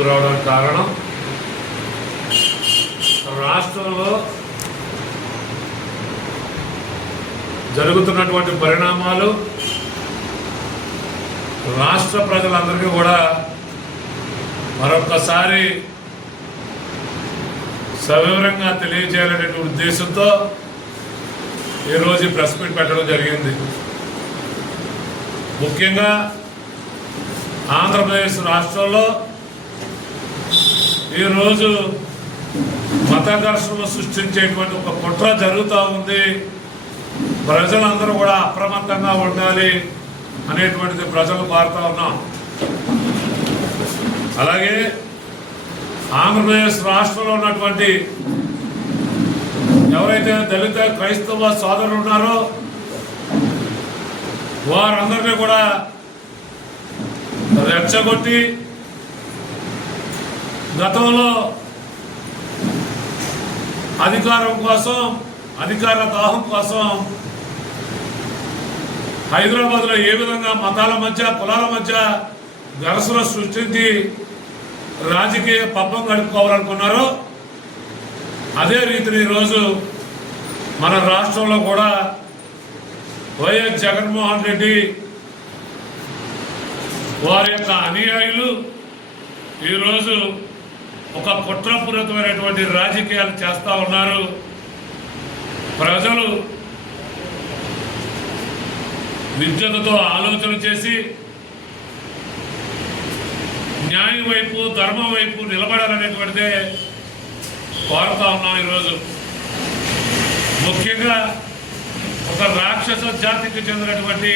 ముందుకు రావడానికి కారణం రాష్ట్రంలో జరుగుతున్నటువంటి పరిణామాలు రాష్ట్ర ప్రజలందరికీ కూడా మరొకసారి సవివరంగా తెలియజేయాలనే ఉద్దేశంతో ఈరోజు ప్రెస్ మీట్ పెట్టడం జరిగింది. ముఖ్యంగా ఆంధ్రప్రదేశ్ రాష్ట్రంలో ఈరోజు మత ఘర్షణలు సృష్టించేటువంటి ఒక కుట్ర జరుగుతూ ఉంది. ప్రజలందరూ కూడా అప్రమత్తంగా ఉండాలి అనేటువంటిది ప్రజలు కోరుతా ఉన్నాం. అలాగే ఆంధ్రప్రదేశ్ రాష్ట్రంలో ఉన్నటువంటి ఎవరైతే దళిత క్రైస్తవ సోదరులు ఉన్నారో వారందరినీ కూడా రెచ్చగొట్టి గతంలో అధికారం కోసం, అధికార దాహం కోసం హైదరాబాద్లో ఏ విధంగా మతాల మధ్య, కులాల మధ్య ఘర్షణ సృష్టించి రాజకీయ పబ్బం గడుపుకోవాలనుకున్నారో అదే రీతిని ఈరోజు మన రాష్ట్రంలో కూడా వైఎస్ జగన్మోహన్ రెడ్డి వారి యొక్క అనుయాయులు ఈరోజు ఒక కుట్రపూరితమైనటువంటి రాజకీయాలు చేస్తూ ఉన్నారు. ప్రజలు విద్యతో ఆలోచన చేసి న్యాయం వైపు, ధర్మం వైపు నిలబడాలనేటువంటిదే కోరుతా ఉన్నాం. ఈరోజు ముఖ్యంగా ఒక రాక్షస జాతికి చెందినటువంటి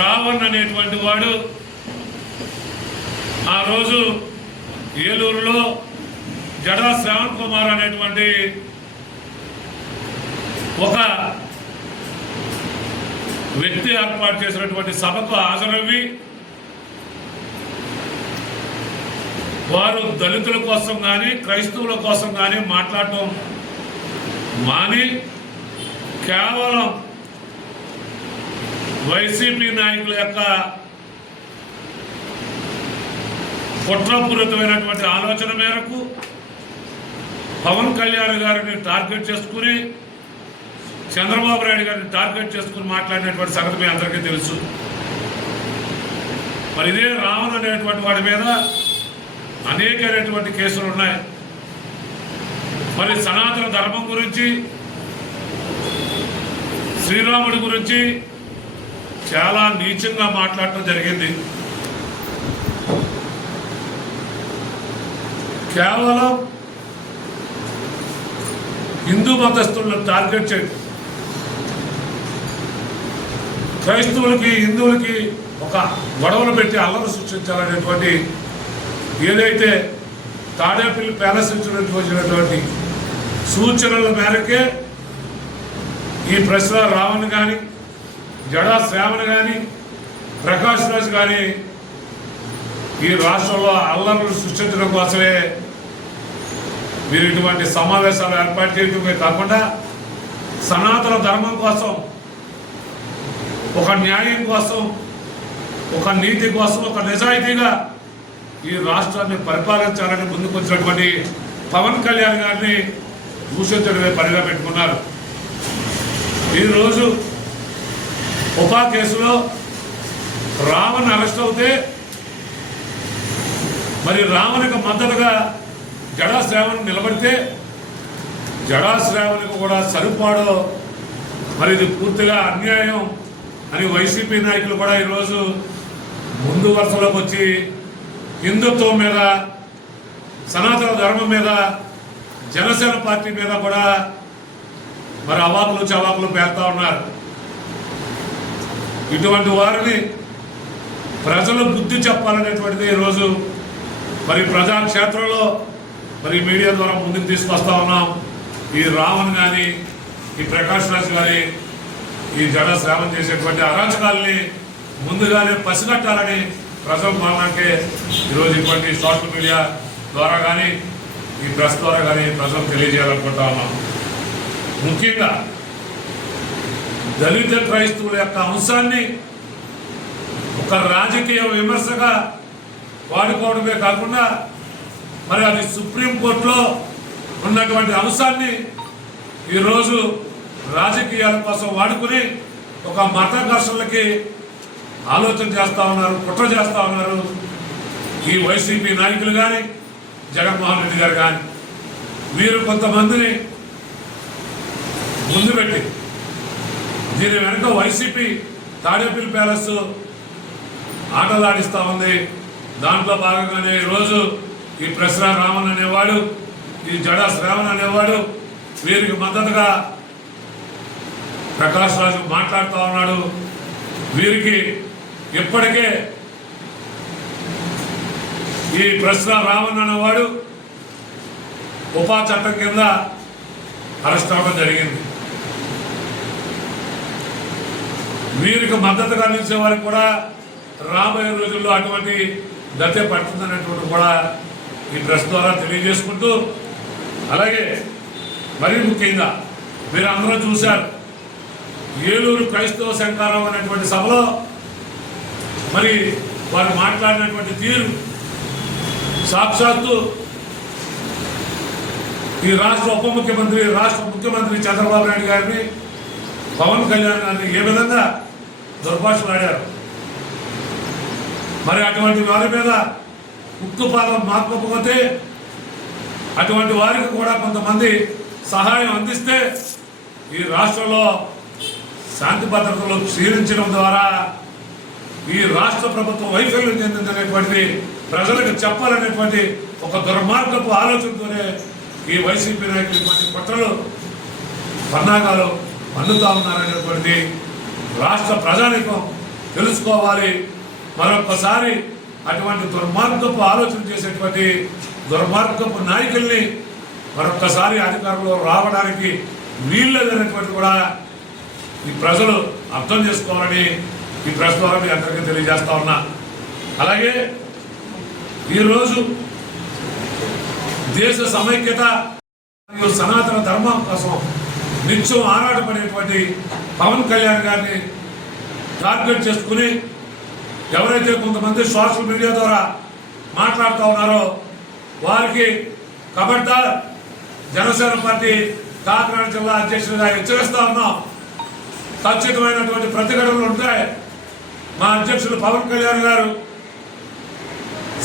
రావణ్ అనేటువంటి వాడు ఆ రోజు ఏలూరులో జడా శ్రావణ్ కుమార్ అనేటువంటి ఒక వ్యక్తి ఏర్పాటు చేసినటువంటి సభకు హాజరవి వారు దళితుల కోసం కానీ, క్రైస్తవుల కోసం కానీ మాట్లాడటం మాని కేవలం వైసీపీ నాయకుల యొక్క కుట్రపూరితమైనటువంటి ఆలోచన మేరకు పవన్ కళ్యాణ్ గారిని టార్గెట్ చేసుకుని, చంద్రబాబు నాయుడు గారిని టార్గెట్ చేసుకుని మాట్లాడినటువంటి సంగతి మీ అందరికీ తెలుసు. మరి ఇదే రావణ్ అనేటువంటి వాడి మీద అనేకమైనటువంటి కేసులు ఉన్నాయి. మరి సనాతన ధర్మం గురించి, శ్రీరాముడి గురించి చాలా నీచంగా మాట్లాడటం జరిగింది. కేవలం హిందూ మతస్థులను టార్గెట్ చేయడం, క్రైస్తవులకి, హిందువులకి ఒక గొడవలు పెట్టి అల్లరి సృష్టించాలనేటువంటి ఏదైతే తాడేపల్లి ప్యాలెస్ నుంచి వచ్చినటువంటి సూచనల మేరకే ఈ ప్రశ్న రావణ్ కానీ, జడా శ్రావణ్ కానీ, ప్రకాష్ రాజ్ కానీ ఈ రాష్ట్రంలో అల్లర్లు సృష్టించడం కోసమే మీరు ఇటువంటి సమావేశాలు ఏర్పాటు చేయడమే కాకుండా సనాతన ధర్మం కోసం, ఒక న్యాయం కోసం, ఒక నీతి కోసం, ఒక నిజాయితీగా ఈ రాష్ట్రాన్ని పరిపాలించాలని ముందుకు వచ్చినటువంటి పవన్ కళ్యాణ్ గారిని దూషించడమే పనిగా పెట్టుకున్నారు. ఈరోజు ఉపా కేసులో రావణ్ అరెస్ట్ అవుతే మరి రావణ్కి మద్దతుగా జడా శ్రావణ్ నిలబడితే జడా శ్రావణ్కి కూడా సరిపాడో మరి ఇది పూర్తిగా అన్యాయం అని వైసీపీ నాయకులు కూడా ఈరోజు ముందు వరుసలోకి వచ్చి హిందుత్వం మీద, సనాతన ధర్మం మీద, జనసేన పార్టీ మీద కూడా మరి అవాకులు చవాకులు పేరుతా ఉన్నారు. ఇటువంటి వారిని ప్రజలు బుద్ధి చెప్పాలనేటువంటిది ఈరోజు మరి ప్రజాక్షేత్రంలో మరి మీడియా ద్వారా ముందుకు తీసుకొస్తా ఉన్నాం. ఈ రావణ్ కానీ, ఈ ప్రకాష్ రాజ్ కానీ, ఈ జడా శ్రావణ్ చేసేటువంటి అరాచకాలని ముందుగానే పసిగట్టాలని ప్రజల పాలనకే ఈరోజు ఇటువంటి సోషల్ మీడియా ద్వారా కానీ, ఈ ప్రెస్ ద్వారా కానీ ప్రజలకు తెలియజేయాలనుకుంటా ఉన్నాం. ముఖ్యంగా దళిత క్రైస్తవుల యొక్క అంశాన్ని ఒక రాజకీయ విమర్శగా వాడుకోవడమే కాకుండా మరి అది సుప్రీంకోర్టులో ఉన్నటువంటి అంశాన్ని ఈరోజు రాజకీయాల కోసం వాడుకుని ఒక మత ఘర్షణలకి ఆలోచన చేస్తూ ఉన్నారు, కుట్ర చేస్తూ ఉన్నారు ఈ వైసీపీ నాయకులు కానీ జగన్మోహన్ రెడ్డి గారు కానీ. వీరు కొంతమందిని ముందు పెట్టి దీని వెనుక వైసీపీ తాడేపల్లి ప్యాలెస్ ఆటలాడిస్తూ ఉంది. దాంట్లో భాగంగానే ఈరోజు ఈ ప్రసరా రామన్ అనేవాడు, ఈ జడా శ్రావణ్ అనేవాడు వీరికి మద్దతుగా ప్రకాష్ రాజు మాట్లాడుతూ ఉన్నాడు. వీరికి ఇప్పటికే ఈ ప్రసరా రామన్ అనేవాడు ఉపా చట్టం కింద అరెస్ట్ అవ్వడం జరిగింది. వీరికి మద్దతుగా నిలిచే వారికి కూడా రాబోయే రోజుల్లో అటువంటి గతే పడుతుందనేటువంటి కూడా ఈ ప్రెస్ ద్వారా తెలియజేసుకుంటూ, అలాగే మరీ ముఖ్యంగా మీరు అందరూ చూశారు ఏలూరు క్రైస్తవ శంకారం అనేటువంటి సభలో మరి వారు మాట్లాడినటువంటి తీరు సాక్షాత్తు ఈ రాష్ట్ర ముఖ్యమంత్రి చంద్రబాబు నాయుడు గారిని, పవన్ కళ్యాణ్ గారిని ఏ విధంగా దుర్భాషలాడారు. మరి అటువంటి వారి మీద ఉక్కుపాదం మాకపోతే అటువంటి వారికి కూడా కొంతమంది సహాయం అందిస్తే ఈ రాష్ట్రంలో శాంతి భద్రతలు క్షీణించడం ద్వారా ఈ రాష్ట్ర ప్రభుత్వం వైఫల్యం చెందిందనేటువంటిది ప్రజలకు చెప్పాలనేటువంటి ఒక దుర్మార్గపు ఆలోచనతోనే ఈ వైసీపీ నాయకులు ఇటువంటి కుట్రలు పన్నాగాలు పన్నుతా ఉన్నారనేటువంటిది రాష్ట్ర ప్రజానీకం తెలుసుకోవాలి. మరొకసారి అటువంటి దుర్మార్గపు ఆలోచన చేసేటువంటి దుర్మార్గపు నాయకుల్ని మరొకసారి అధికారంలో రావడానికి వీల్లేదనేటువంటి కూడా ఈ ప్రజలు అర్థం చేసుకోవాలని ఈ ప్రెస్ ద్వారా మీ అందరికీ తెలియజేస్తా ఉన్నా. అలాగే ఈరోజు దేశ సమైక్యత మరియు సనాతన ధర్మం కోసం నిత్యం ఆరాటపడేటువంటి పవన్ కళ్యాణ్ గారిని టార్గెట్ చేసుకుని ఎవరైతే కొంతమంది సోషల్ మీడియా ద్వారా మాట్లాడుతూ ఉన్నారో వారికి ఖబర్దార్ జనసేన పార్టీ కాకినాడ జిల్లా అధ్యక్షుడిగా హెచ్చరిస్తా ఉన్నాం. ఖచ్చితమైనటువంటి ప్రతిఘటనలు ఉంటాయి. మా అధ్యక్షుడు పవన్ కళ్యాణ్ గారు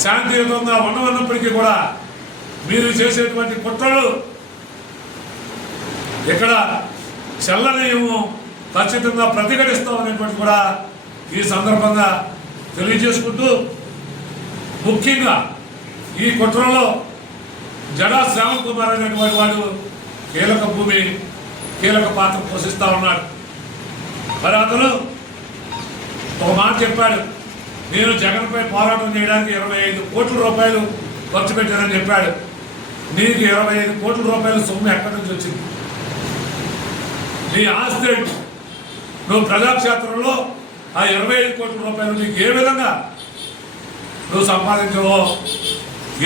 శాంతియుతంగా ఉండవన్నప్పటికీ కూడా మీరు చేసేటువంటి కుట్రలు ఇక్కడ చెల్లనేమో ఖచ్చితంగా ప్రతిఘటిస్తామనేటువంటి కూడా ఈ సందర్భంగా తెలియజేసుకుంటూ, ముఖ్యంగా ఈ కుట్రలో జడా శ్రావణ్ కుమార్ అనేటువంటి వాడు కీలక పాత్ర పోషిస్తూ ఉన్నాడు. మరి అతను ఒక మాట చెప్పాడు, నేను జగన్పై పోరాటం చేయడానికి 25 కోట్ల రూపాయలు ఖర్చు పెట్టానని చెప్పాడు. నీకు 25 కోట్ల రూపాయల సొమ్ము ఎక్కడి నుంచి వచ్చింది? నీ ఆస్తి నువ్వు ప్రజాక్షేత్రంలో ఆ 25 కోట్ల రూపాయలు నీకు ఏ విధంగా నువ్వు సంపాదించావో,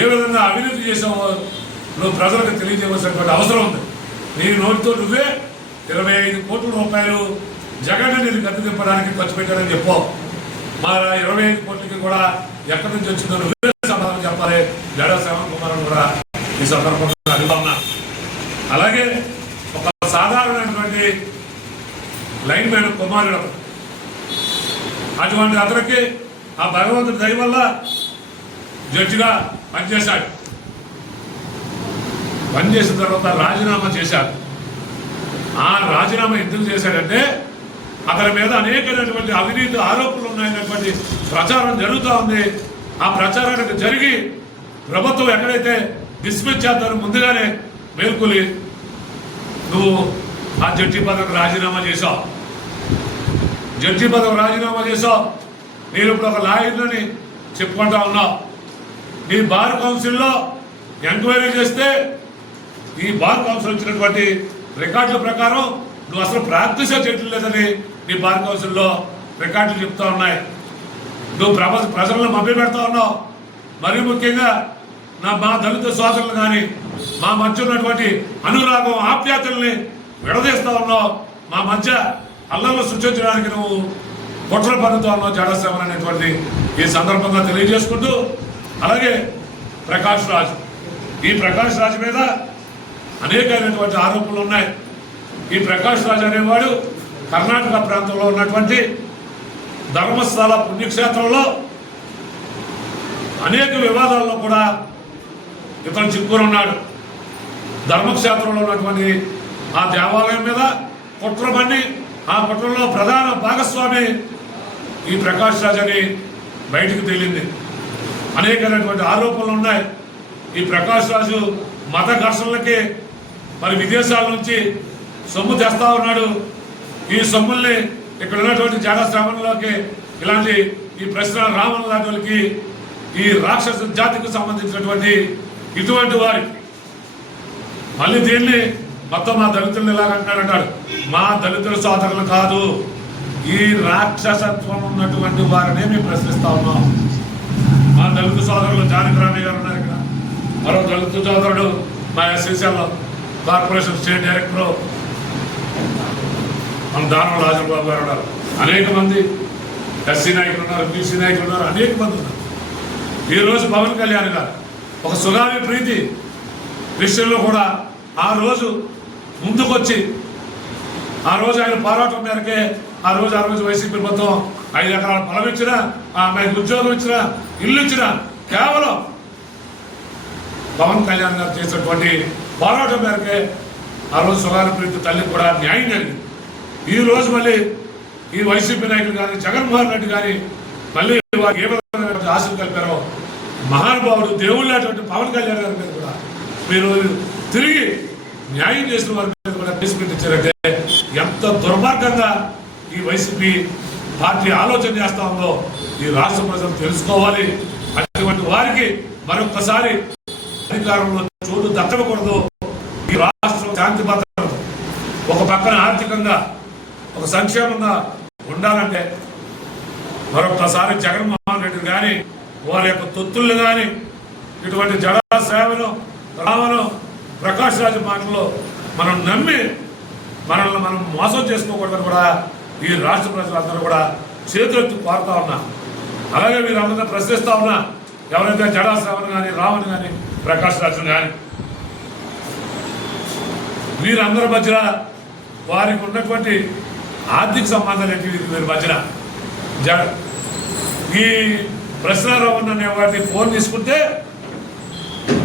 ఏ విధంగా అవినీతి చేసావో నువ్వు ప్రజలకు తెలియజేయవలసినటువంటి అవసరం ఉంది. నీ నోటితో నువ్వే 25 కోట్ల రూపాయలు జగన్ నేను గద్దె దింపడానికి ఖర్చు పెట్టానని చెప్పు. మరి 25 కోట్లకి కూడా ఎక్కడి నుంచి వచ్చిందో నువ్వే సమాధానం చెప్పాలి. జడా శ్రావణ్ కుమార్ కూడా ఈ సందర్భంగా అడుగుతున్నా. అలాగే ఒక సాధారణమైనటువంటి లైన్ మ్యాన్ కుమారుడు, అటువంటి అతనికి ఆ భగవంతుడి దయ వల్ల జడ్జిగా పనిచేశాడు. పనిచేసిన తర్వాత రాజీనామా చేశాడు. ఆ రాజీనామా ఎందుకు చేశాడంటే అతని మీద అనేకమైనటువంటి అవినీతి ఆరోపణలు ఉన్నాయనేటువంటి ప్రచారం జరుగుతూ ఉంది. ఆ ప్రచారానికి జరిగి ప్రభుత్వం ఎక్కడైతే డిస్మిస్ చేద్దారో ముందుగానే మేల్కొలి నువ్వు ఆ జడ్జి పదవికి రాజీనామా చేశావు. నేను ఇప్పుడు ఒక లాయర్ని చెప్పుకుంటా ఉన్నావు. నీ బార్ కౌన్సిల్లో ఎంక్వైరీ చేస్తే ఈ బార్ కౌన్సిల్ వచ్చినటువంటి రికార్డుల ప్రకారం నువ్వు అసలు ప్రాక్టీసే చేయట్లేదని నీ బార్ కౌన్సిల్లో రికార్డులు చెప్తా ఉన్నాయి. నువ్వు ప్రజలను మభ్య పెడతా ఉన్నావు. మరీ ముఖ్యంగా మా దళిత సోదరులు కానీ మా మధ్య ఉన్నటువంటి అనురాగం ఆప్యాయతల్ని విడదీస్తా ఉన్నావు. మా మధ్య అల్లర్లు సృష్టించడానికి నువ్వు కుట్ర పన్నుతా ఉన్నావు జడా శ్రావణ్ అనేటువంటి ఈ సందర్భంగా తెలియజేసుకుంటూ, అలాగే ప్రకాష్ రాజ్, ఈ ప్రకాష్ రాజ్ మీద అనేకమైనటువంటి ఆరోపణలు ఉన్నాయి. ఈ ప్రకాష్ రాజ్ అనేవాడు కర్ణాటక ప్రాంతంలో ఉన్నటువంటి ధర్మస్థల పుణ్యక్షేత్రంలో అనేక వివాదాల్లో కూడా ఇతను చిక్కుని ఉన్నాడు. ధర్మక్షేత్రంలో ఉన్నటువంటి ఆ దేవాలయం మీద కుట్ర పన్ని ఆ కుట్రలో ప్రధాన భాగస్వామి ఈ ప్రకాష్ రాజ్ అని బయటికి తేలింది. అనేకమైనటువంటి ఆరోపణలు ఉన్నాయి. ఈ ప్రకాష్ రాజు మత ఘర్షణలకి మరి విదేశాల నుంచి సొమ్ము తెస్తా ఉన్నాడు. ఈ సొమ్ముల్ని ఇక్కడ ఉన్నటువంటి జనశ్రమణలోకి ఇలాంటి ఈ ప్రశ్న రావణ లాంటి వాళ్ళకి ఈ రాక్షస జాతికి సంబంధించినటువంటి ఇటువంటి వారికి మళ్ళీ దీన్ని మొత్తం మా దళితులు ఎలాగంటారంటాడు. మా దళితుల సోదరులు కాదు, ఈ రాక్షసత్వం ఉన్నటువంటి వారినే మేము ప్రశ్నిస్తా ఉన్నాం. మా దళిత సోదరులు జానకిరామయ్య గారు ఉన్నారు ఇక్కడ, మరో దళిత సోదరుడు మా ఎస్సీసీఎల్ కార్పొరేషన్ స్టేట్ డైరెక్టర్ మన దానం రాజబాబు గారు ఉన్నారు. అనేక మంది ఎస్సీ నాయకులు ఉన్నారు, బీసీ నాయకులు ఉన్నారు, అనేక మంది ఉన్నారు. ఈరోజు పవన్ కళ్యాణ్ గారు ఒక సుగామి ప్రీతి విషయంలో కూడా ఆ రోజు ముందుకొచ్చి ఆ రోజు ఆయన పోరాటం మేరకే ఆ రోజు వైసీపీ ప్రభుత్వం 5 ఎకరాల పొలం ఇచ్చినా, ఆ అమ్మాయికి ఉద్యోగం ఇచ్చినా, ఇల్లు ఇచ్చినా కేవలం పవన్ కళ్యాణ్ గారు చేసినటువంటి పోరాటం మేరకే ఆ రోజు సుగామి ప్రీతి తల్లికి కూడా న్యాయం జరిగింది. ఈ రోజు మళ్ళీ ఈ వైసీపీ నాయకులు కానీ జగన్మోహన్ రెడ్డి కానీ మళ్ళీ ఏ విధమైన ఆశలు కలిపారో మహానుభావుడు దేవుళ్ళు అటువంటి పవన్ కళ్యాణ్ గారి మీద కూడా మీరు తిరిగి న్యాయం చేసిన వారి మీద కూడా కేసు పెట్టించారంటే ఎంత దుర్మార్గంగా ఈ వైసీపీ పార్టీ ఆలోచన చేస్తా ఉందో ఈ రాష్ట్ర ప్రజలు తెలుసుకోవాలి. అటువంటి వారికి మరొక్కసారి అధికారంలో చోటు దక్కకూడదు. ఈ రాష్ట్రం శాంతి భద్రత ఒక పక్కన ఆర్థికంగా ఒక సంక్షేమంగా ఉండాలంటే మరొక్కసారి జగన్మోహన్ రెడ్డి కానీ వారి యొక్క తొత్తుళ్ళు కానీ ఇటువంటి జడా సేవను రావను ప్రకాష్ రాజు మాటల్లో మనం నమ్మి మనల్ని మనం మోసం చేసుకోకూడదని కూడా ఈ రాష్ట్ర ప్రజలందరూ కూడా చేతులెత్తి కోరుతా ఉన్నా. అలాగే వీరందరూ ప్రశ్నిస్తా ఉన్నా, ఎవరైతే జడా శ్రావణ్ కానీ రావణ్ కానీ ప్రకాష్ రాజు కానీ వీరందరి మధ్య వారికి ఉన్నటువంటి ఆర్థిక సంబంధాలు ఏంటి వీరి మధ్యన ఈ ప్రశ్నారావణ్ అనే వారిని ఫోన్ తీసుకుంటే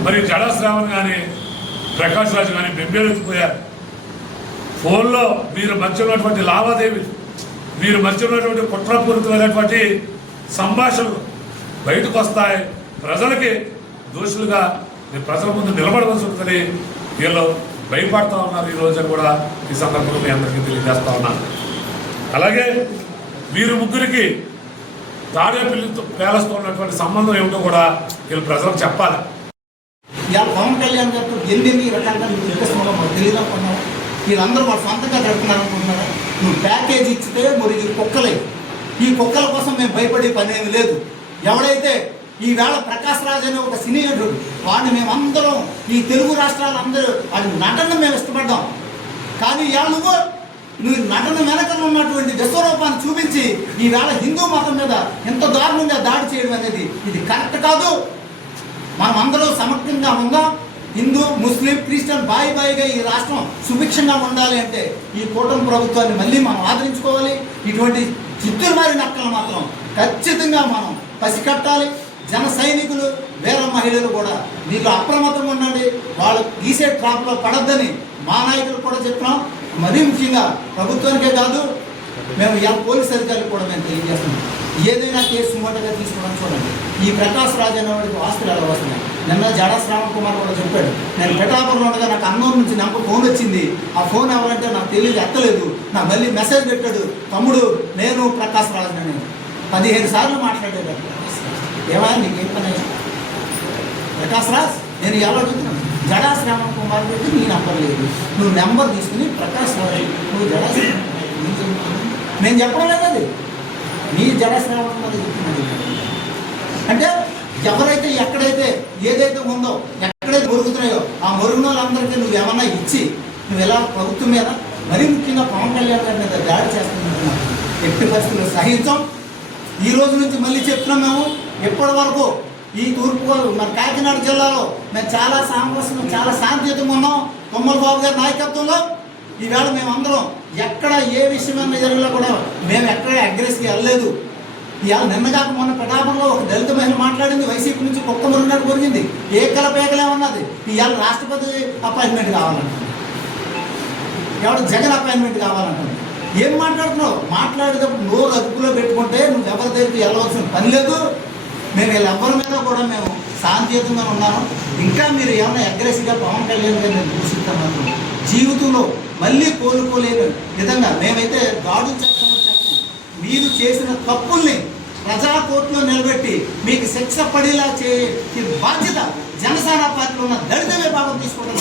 మరి జడా శ్రావణ్ కానీ ప్రకాష్ రాజు కానీ బెంబేలెత్తిపోయారు. ఫోన్లో వీరి మధ్య ఉన్నటువంటి లావాదేవీలు, వీరి మధ్య ఉన్నటువంటి కుట్రపూరితమైనటువంటి సంభాషణలు బయటకు వస్తాయి. ప్రజలకి దోషులుగా ప్రజల ముందు నిలబడవలసి ఉంటుంది. వీళ్ళు భయపడతా ఉన్నారు ఈ రోజు కూడా ఈ సందర్భంలో మీ అందరికీ తెలియజేస్తా ఉన్నాను. అలాగే వీరు ముగ్గురికి తాడేపల్లితో పేలస్తూ ఉన్నటువంటి సంబంధం ఏమిటో కూడా వీళ్ళు ప్రజలకు చెప్పాలి. పవన్ కళ్యాణ్ గారితో ఎన్ని రకాలుగా నువ్వు చెప్పేస్తున్నావు మాకు తెలియదు అనుకున్నావు. వీళ్ళందరూ వాళ్ళ సొంతంగా జరుగుతున్నారు అనుకుంటున్నారా? నువ్వు ప్యాకేజ్ ఇచ్చితే మరి ఈ కుక్కలే, ఈ కుక్కల కోసం మేము భయపడే పని ఏమి లేదు. ఎవడైతే ఈవేళ ప్రకాష్ రాజ్ అనే ఒక సినీ నటుడు, వాడిని మేమందరం ఈ తెలుగు రాష్ట్రాలు అందరూ వాడి నటన మేము ఇష్టపడ్డాం. కానీ ఇవాళ నువ్వు నటన వెనకలు ఉన్నటువంటి విశ్వరూపాన్ని చూపించి ఈవేళ హిందూ మతం మీద ఎంత దారుణంగా దాడి చేయడం అనేది ఇది కరెక్ట్ కాదు. మనం అందరూ సమగ్రంగా ఉందాం. హిందూ ముస్లిం క్రిస్టియన్ బాయిగా ఈ రాష్ట్రం సుభిక్షంగా ఉండాలి అంటే ఈ కూటమి ప్రభుత్వాన్ని మళ్ళీ మనం ఆదరించుకోవాలి. ఇటువంటి చిత్తులమారి నక్కలు మాత్రం ఖచ్చితంగా మనం పసికట్టాలి. జన సైనికులు వీర మహిళలు కూడా దీంట్లో అప్రమత్తంగా ఉండండి. వాళ్ళు తీసే ట్రాప్లో పడద్దని మా నాయకులు కూడా చెప్పినాం. మరీ ముఖ్యంగా ప్రభుత్వానికే కాదు, మేము ఇలా పోలీస్ అధికారులు కూడా మేము తెలియజేస్తున్నాం. ఏదైనా కేసు మూటగా తీసుకోవడం చూడండి. ఈ ప్రకాష్ రాజ్ అనేవాడికి ఆస్తులు ఎలా వస్తున్నాయి? నిన్న జడా శ్రావణ్ కుమార్ కూడా చెప్పాడు, నేను పిఠాపురంలో ఉండగా నాకు అన్నోన్ నుంచి నాకు ఫోన్ వచ్చింది. ఆ ఫోన్ ఎవరంటే నాకు తెలియదు, ఎత్తలేదు. నాకు మళ్ళీ మెసేజ్ పెట్టాడు, తమ్ముడు నేను ప్రకాష్ రాజ్ అని 15 సార్లు మాట్లాడాడు. ఏమా నీకేం పని? ప్రకాష్ రాజ్ నేను ఎలా అడుగుతున్నాను, జడా శ్రావణ్ కుమార్ పెట్టి నీ నెంబర్ లేదు, నువ్వు నెంబర్ తీసుకుని ప్రకాష్ రాజ్ నువ్వు జడా నేను చెప్పడం లేదు, అది నీ జడా శ్రావణ్ కుమార్ చెప్తున్నాడు. అంటే ఎవరైతే ఎక్కడైతే ఏదైతే ఉందో ఎక్కడైతే మొరుగుతున్నాయో ఆ మొరుగున వాళ్ళందరికీ నువ్వు ఏమన్నా ఇచ్చి నువ్వు ఎలా ప్రభుత్వం మీద మరీ ముఖ్యంగా పవన్ కళ్యాణ్ గారి మీద దాడి చేస్తున్నట్టున్నావు. ఎట్టి పరిస్థితుల్లో సహించాం. ఈ రోజు నుంచి మళ్ళీ చెప్తున్నాం, మేము ఎప్పటి వరకు ఈ తూర్పు మన కాకినాడ జిల్లాలో మేము చాలా చాలా శాంతియుతంగా ఉన్నాం. కొమ్మల బాబు గారి నాయకత్వంలో ఈవేళ మేమందరం ఎక్కడ ఏ విషయమైనా జరిగినా కూడా మేము ఎక్కడ అగ్రెస్కి వెళ్ళలేదు. ఇవాళ నిన్నగాక మొన్న పిఠాపురంలో ఒక దళిత మహిళ మాట్లాడింది, వైసీపీ నుంచి కుక్క మురిగినట్టు కొరిగింది, ఏకల పేకలేమన్నది. ఇవాళ రాష్ట్రపతి అపాయింట్మెంట్ కావాలంట, ఎవరు జగన్ అపాయింట్మెంట్ కావాలంటుంది. ఏం మాట్లాడుతున్నావు? మాట్లాడేటప్పుడు నోరు అదుపులో పెట్టుకుంటే నువ్వు ఎవరి దగ్గరికి వెళ్ళవలసిన పని లేదు. మేము వీళ్ళెవ్వరి మీద కూడా మేము శాంతియుతంగా ఉన్నాను. ఇంకా మీరు ఏమైనా అగ్రెసివ్గా పవన్ కళ్యాణ్ గారు నేను దూషిస్తున్నాను, జీవితంలో మళ్ళీ కోలుకోలేని విధంగా మేమైతే దాడులు చేస్తామని చెప్పాం. మీరు చేసిన తప్పుల్ని ప్రజా కోర్టులో నిలబెట్టి మీకు శిక్ష పడేలా బాధ్యత జనసేన పార్టీలో ఉన్న దళిత విభాగం తీసుకోవడం